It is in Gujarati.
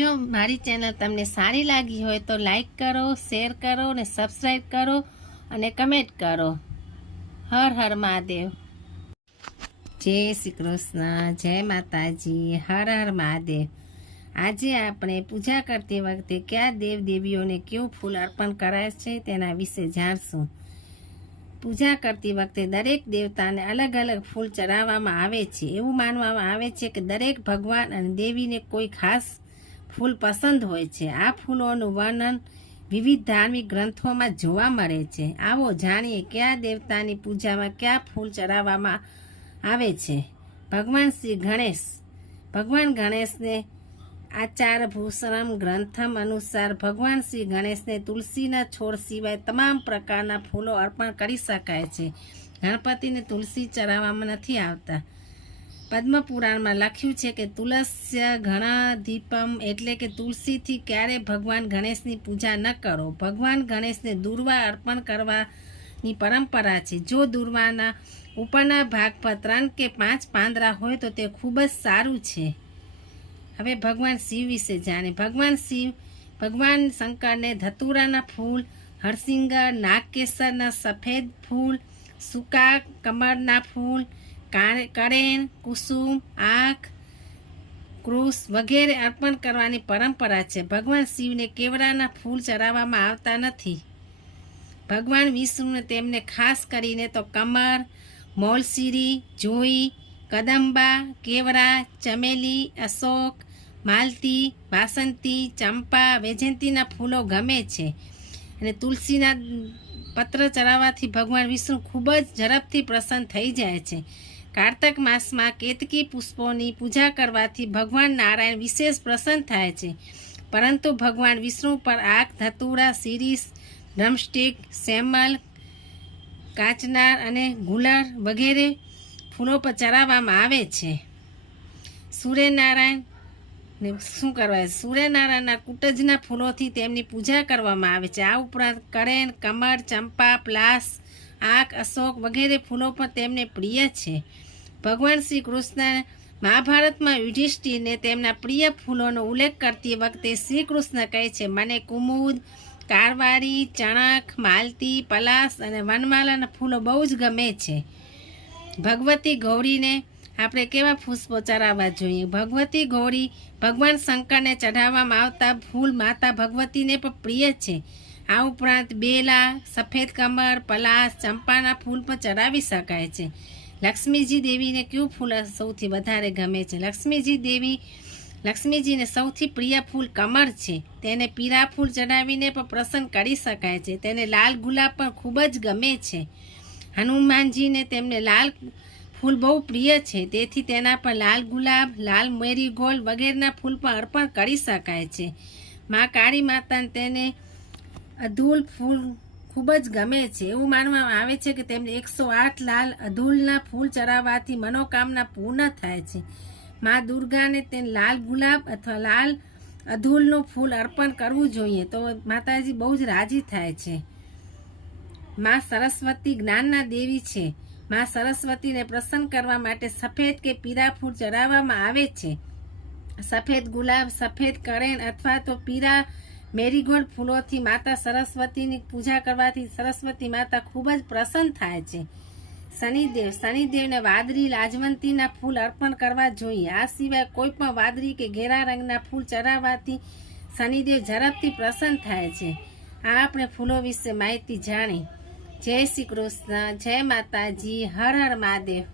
મારી ચેનલ તમને સારી લાગી હોય તો લાઈક કરો, શેર કરો અને સબસ્ક્રાઈબ કરો અને કમેન્ટ કરો. હર હર મહાદેવ. જય શ્રી કૃષ્ણ, જય માતાજી, હર હર મહાદેવ. આજે આપણે પૂજા કરતી વખતે કયા દેવ દેવીઓને કેવું ફૂલ અર્પણ કરાય છે તેના વિશે જાણશું. પૂજા કરતી વખતે દરેક દેવતાને અલગ અલગ ફૂલ ચડાવવામાં આવે છે. એવું માનવામાં આવે છે કે દરેક ભગવાન અને દેવીને કોઈ ખાસ ફૂલ પસંદ હોય છે. આ ફૂલોનું વર્ણન વિવિધ ધાર્મિક ગ્રંથોમાં જોવા મળે છે. આવો જાણીએ કયા દેવતાની પૂજામાં કયા ફૂલ ચડાવવામાં આવે છે. ભગવાન શ્રી ગણેશ, ભગવાન ગણેશને આચાર ભૂષણમ ગ્રંથમ અનુસાર ભગવાન શ્રી ગણેશને તુલસીના છોડ સિવાય તમામ પ્રકારના ફૂલો અર્પણ કરી શકાય છે. ગણપતિને તુલસી ચડાવવામાં નથી આવતા. પદ્મ પુરાણમાં લખ્યું છે કે તુલસ્ય ઘણા દીપમ એટલે કે તુલસીથી ક્યારે ભગવાન ગણેશની પૂજા ન કરો. ભગવાન ગણેશને દુર્વા અર્પણ કરવાની પરંપરા છે. જો દુર્વાના ઉપરના ભાગ પર ત્રણ કે પાંચ પાંદડા હોય તો તે ખૂબ જ સારું છે. હવે ભગવાન શિવ વિશે જાણે. ભગવાન શિવ, ભગવાન શંકરને ધતુરાના ફૂલ હરસિંગર નાગકેસરના સફેદ ફૂલ, સૂકા કમળના ફૂલ કા- કરેણ, કુસુમ, આંખ, ક્રુસ વગેરે અર્પણ કરવાની પરંપરા છે. ભગવાન શિવને કેવડાના ફૂલ ચડાવવામાં આવતા નથી. ભગવાન વિષ્ણુને તેમને ખાસ કરીને તો કમર, મોલસીરી, જોઈ, કદંબા કેવડા ચમેલી, અશોક, માલતી, વાસંતી, ચંપા, વૈજયંતીના ફૂલો ગમે છે. અને તુલસીના પત્ર ચડાવવાથી ભગવાન વિષ્ણુ ખૂબ જ ઝડપથી પ્રસન્ન થઈ જાય છે. કાર્તક માસમાં કેતકી પુષ્પોની પૂજા કરવાથી ભગવાન નારાયણ વિશેષ પ્રસન્ન થાય છે. પરંતુ ભગવાન વિષ્ણુ પર આગ ધતુરા શિરીષ ડ્રમસ્ટિક સેમલ કાચનાર અને ગુલાર વગેરે ફૂલો પર ચડાવવામાં આવે છે. સૂર્યનારાયણ ને શું કરવા? સૂર્યનારાયણના કુટજના ફૂલોથી તેમની પૂજા કરવામાં આવે છે. આ ઉપરાંત કરેણ, કમળ, ચંપા, પ્લાસ, આંખ, અશોક વગેરે ફૂલો પણ તેમને પ્રિય છે. ભગવાન શ્રી કૃષ્ણ મહાભારતમાં યુધિષ્ઠિરને તેમના પ્રિય ફૂલોનો ઉલ્લેખ કરતી વખતે શ્રી કૃષ્ણ કહે છે, મને કુમુદ, કારવારી, ચણક, માલતી પલાસ અને વનમાલાના ફૂલો બહુ જ ગમે છે. ભગવતી ગૌરીને આપણે કેવા પુષ્પો ચડાવવા જોઈએ? ભગવતી ગૌરી ભગવાન શંકરને ચઢાવવામાં આવતા ફૂલ માતા ભગવતીને પણ પ્રિય છે. આ ઉપરાંત બેલા, સફેદ કમર પલાસ ચંપાના ફૂલ પણ ચડાવી શકાય છે. લક્ષ્મીજી દેવીને કયું ફૂલ સૌથી વધારે ગમે છે? લક્ષ્મીજી દેવી, લક્ષ્મીજીને સૌથી પ્રિય ફૂલ કમળ છે. તેને પીળા ફૂલ ચડાવીને પણ પ્રસન્ન કરી શકાય છે. તેને લાલ ગુલાબ પણ ખૂબ જ ગમે છે. હનુમાનજીને તેમને લાલ ફૂલ બહુ પ્રિય છે. તેથી તેના પર લાલ ગુલાબ, લાલ મેરીગોલ્ડ વગેરેના ફૂલ પણ અર્પણ કરી શકાય છે. મા કાળી માતાને તેને અધૂલ ફૂલ ખૂબ જ ગમે છે. એવું માનવામાં આવે છે કે તેમને એકસો આઠ લાલ અધૂલના ફૂલ ચડાવવાથી મનોકામના પૂર્ણ થાય છે. મા દુર્ગાને તેને લાલ ગુલાબ અથવા લાલ અધૂલનું ફૂલ અર્પણ કરવું જોઈએ તો માતાજી બહુ જ રાજી થાય છે. મા સરસ્વતી જ્ઞાનના દેવી છે. મા સરસ્વતીને પ્રસન્ન કરવા માટે સફેદ કે પીળા ફૂલ ચડાવવામાં આવે છે. સફેદ ગુલાબ, સફેદ કરેણ અથવા તો પીળા મેરીગોલ્ડ ફૂલોથી માતા સરસ્વતીની પૂજા કરવાથી સરસ્વતી માતા ખૂબ જ પ્રસન્ન થાય છે. શનિદેવ, શનિદેવને વાદળી, લાજવંતીના ફૂલ અર્પણ કરવા જોઈએ. આ સિવાય કોઈ પણ વાદળી કે ઘેરા રંગના ફૂલ ચડાવવાથી શનિદેવ ઝડપથી પ્રસન્ન થાય છે. આ આપણે ફૂલો વિશે માહિતી જાણી જય શ્રી કૃષ્ણ જય માતાજી હર હર મહાદેવ.